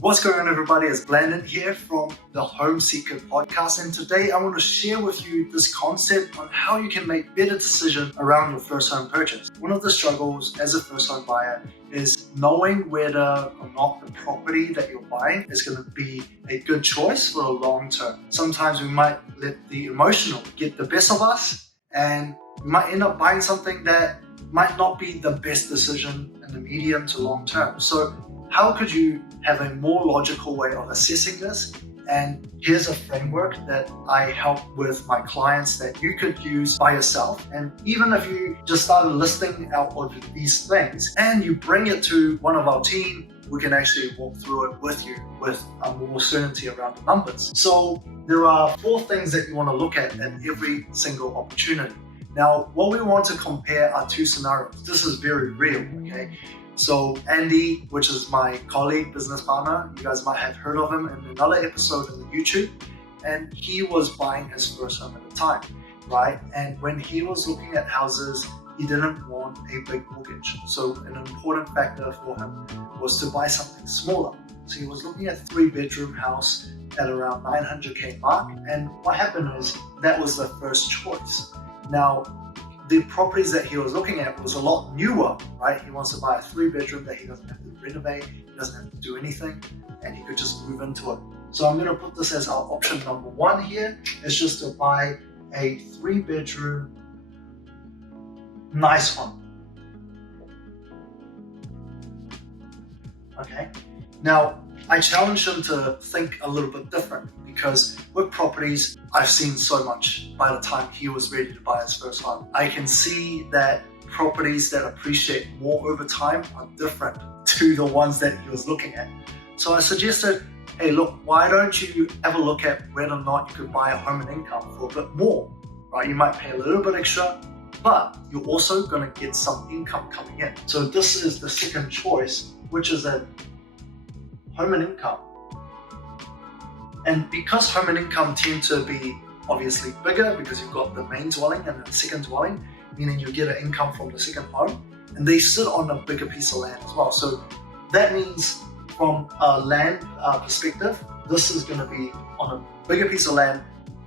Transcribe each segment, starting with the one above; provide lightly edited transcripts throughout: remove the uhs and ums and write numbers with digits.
What's going on, everybody? It's Blandon here from the Home Seeker podcast, and today I want to share with you this concept on how you can make better decisions around your first home purchase. One of the struggles as a first home buyer is knowing whether or not the property that you're buying is going to be a good choice for the long term. Sometimes we might let the emotional get the best of us, and we might end up buying something that might not be the best decision in the medium to long term. So how could you have a more logical way of assessing this? And here's a framework that I help with my clients that you could use by yourself. And even if you just started listing out all of these things and you bring it to one of our team, we can actually walk through it with you with a more certainty around the numbers. So there are 4 things that you want to look at every single opportunity. Now, what we want to compare are 2 scenarios. This is very real, okay? So Andy, which is my colleague, business partner, you guys might have heard of him in another episode on the YouTube, and he was buying his first home at the time, right? And when he was looking at houses, he didn't want a big mortgage. So an important factor for him was to buy something smaller. So he was looking at a 3-bedroom house at around 900K mark. And what happened is that was the first choice. Now, the properties that he was looking at was a lot newer, right? He wants to buy a 3-bedroom that he doesn't have to renovate, he doesn't have to do anything, and he could just move into it. So I'm going to put this as our option number 1 here. It's just to buy a 3-bedroom, nice home. Okay. Now, I challenge him to think a little bit different, because with properties, I've seen so much by the time he was ready to buy his first home. I can see that properties that appreciate more over time are different to the ones that he was looking at. So I suggested, hey, look, why don't you have a look at whether or not you could buy a home and income for a bit more, right? You might pay a little bit extra, but you're also going to get some income coming in. So this is the second choice, which is a home and income. And because home and income tend to be obviously bigger, because you've got the main dwelling and the second dwelling, meaning you get an income from the second home, and they sit on a bigger piece of land as well. So that means from a land perspective, this is going to be on a bigger piece of land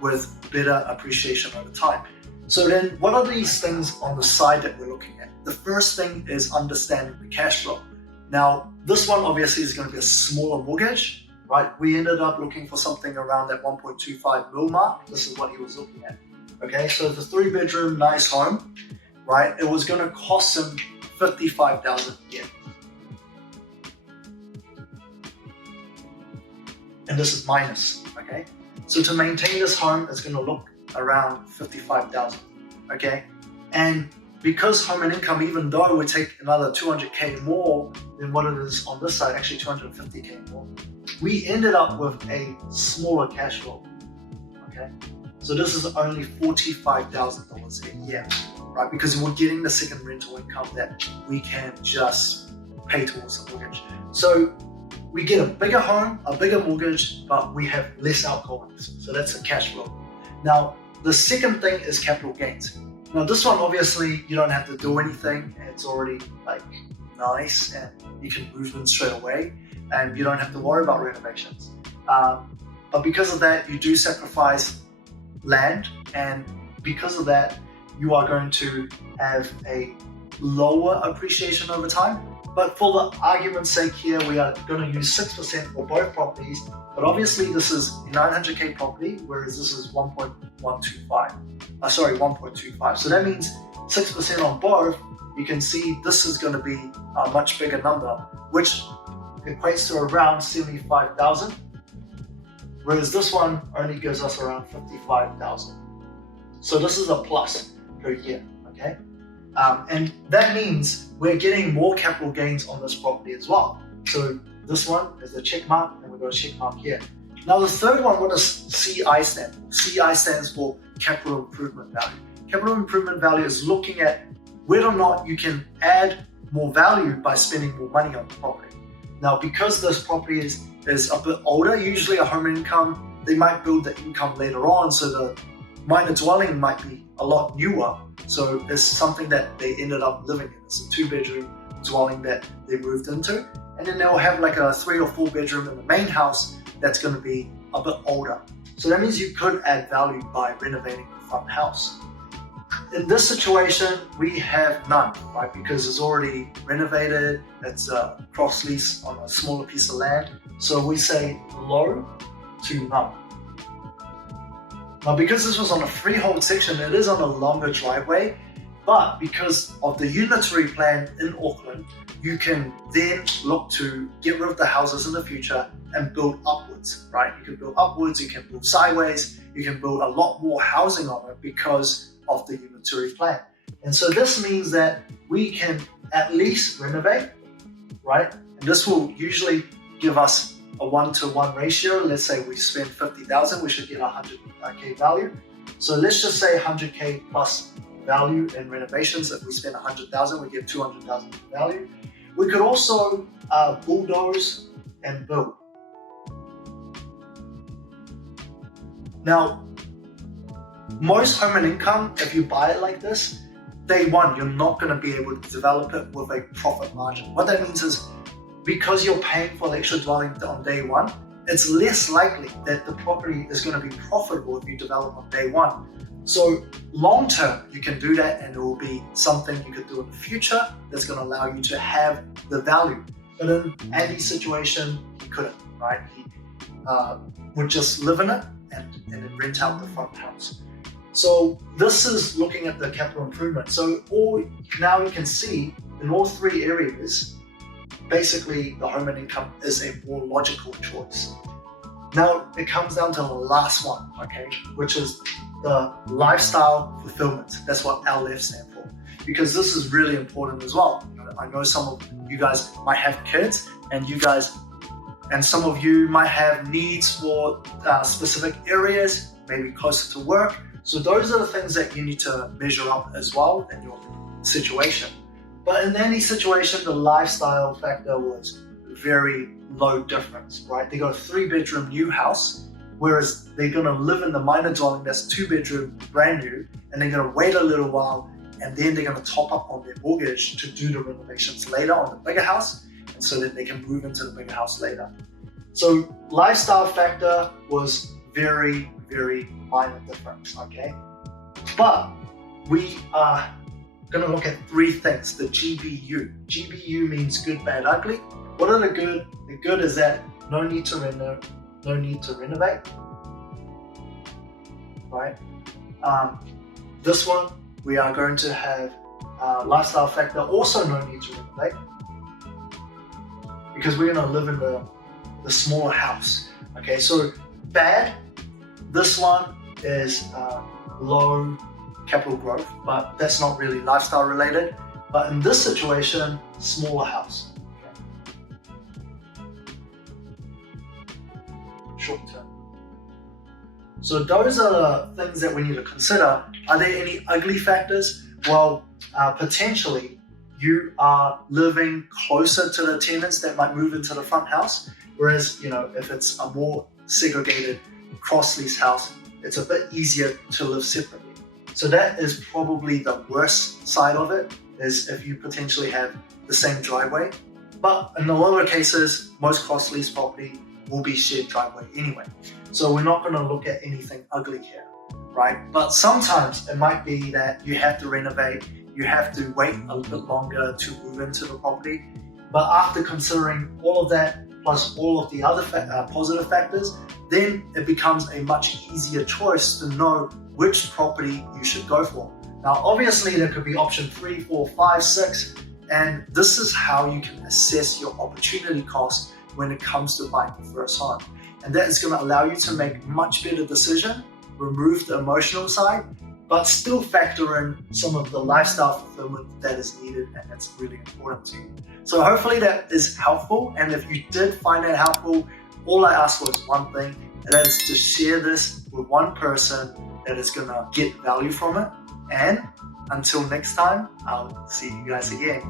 with better appreciation over time. So then what are these things on the side that we're looking at? The first thing is understanding the cash flow. Now, this one obviously is going to be a smaller mortgage, right? We ended up looking for something around that 1.25 mil mark. This is what he was looking at. Okay, so the 3-bedroom, nice home, right? It was going to cost him $55,000 a year. And this is minus, okay? So to maintain this home, it's going to look around $55,000, okay? And because home and income, even though we take another 200K more than what it is on this side, actually 250K more, we ended up with a smaller cash flow, okay? So this is only $45,000 a year, right? Because we're getting the second rental income that we can just pay towards the mortgage. So we get a bigger home, a bigger mortgage, but we have less outgoings. So that's the cash flow. Now, the second thing is capital gains. Now this one, obviously, you don't have to do anything. It's already like nice and you can move in straight away and you don't have to worry about renovations. But because of that, you do sacrifice land, and because of that, you are going to have a lower appreciation over time. But for the argument's sake here, we are going to use 6% for both properties. But obviously this is a 900K property, whereas this is 1.25. So that means 6% on both. You can see this is going to be a much bigger number, which equates to around 75,000. Whereas this one only gives us around 55,000. So this is a plus per year, okay? And that means we're getting more capital gains on this property as well. So this one is the check mark, and we've got a check mark here. Now the third one, what does CI stand for? CI stands for capital improvement value. Capital improvement value is looking at whether or not you can add more value by spending more money on the property. Now, because this property is a bit older, usually a home income, they might build the income later on, so the minor dwelling might be a lot newer. So it's something that they ended up living in. It's a 2-bedroom dwelling that they moved into. and then they'll have like a 3 or 4 bedroom in the main house that's going to be a bit older. So that means you could add value by renovating the front house. In this situation, we have none, right? Because it's already renovated, it's a cross lease on a smaller piece of land. So we say low to none. Now, because this was on a freehold section, it is on a longer driveway, but because of the unitary plan in Auckland, you can then look to get rid of the houses in the future and build upwards, right? You can build upwards, you can build sideways, you can build a lot more housing on it because of the unitary plan. And so this means that we can at least renovate, right? And this will usually give us a 1-to-1 ratio. Let's say we spend 50,000, we should get 100K value. So let's just say 100K plus value in renovations. If we spend 100,000, we get 200,000 value. We could also bulldoze and build. Now, most home and income, if you buy it like this, day one, you're not going to be able to develop it with a profit margin. What that means is, because you're paying for the extra dwelling on day one, it's less likely that the property is going to be profitable if you develop on day one. So long term, you can do that, and it will be something you could do in the future that's going to allow you to have the value. But in Andy's situation, he couldn't, right? He would just live in it and then rent out the front house. So this is looking at the capital improvement. So now you can see in all 3 areas, basically the home and income is a more logical choice. Now it comes down to the last one, okay, which is the lifestyle fulfillment. That's what LF stands for, because this is really important as well. I know some of you guys might have kids, and some of you might have needs for specific areas, maybe closer to work. So those are the things that you need to measure up as well in your situation. But in any situation, the lifestyle factor was very low difference, right? They got a 3-bedroom new house, whereas they're going to live in the minor dwelling that's 2-bedroom brand new, and they're going to wait a little while, and then they're going to top up on their mortgage to do the renovations later on the bigger house, and so that they can move into the bigger house later. So lifestyle factor was very, very minor difference, okay? But we are going to look at 3 things, the GBU. GBU means good, bad, ugly. What are the good? The good is that no need to renovate, right? This one, we are going to have lifestyle factor, also no need to renovate, because we're going to live in the smaller house, okay? So bad, this one is low capital growth, but that's not really lifestyle related. But in this situation, smaller house. Short term. So those are the things that we need to consider. Are there any ugly factors? Well, potentially you are living closer to the tenants that might move into the front house, whereas if it's a more segregated cross lease house, it's a bit easier to live separately. So that is probably the worst side of it, is if you potentially have the same driveway. But in a lot of cases, most cross lease property will be shared driveway anyway. So we're not going to look at anything ugly here, right? But sometimes it might be that you have to renovate, you have to wait a little bit longer to move into the property. But after considering all of that, plus all of the other positive factors, then it becomes a much easier choice to know which property you should go for. Now, obviously there could be option 3, 4, 5, 6, and this is how you can assess your opportunity cost when it comes to buying your first home. And that is going to allow you to make much better decision, remove the emotional side, but still factor in some of the lifestyle fulfillment that is needed, and that's really important to you. So hopefully that is helpful, and if you did find that helpful, all I ask was one thing, and that is to share this with one person that is going to get value from it. And until next time, I'll see you guys again.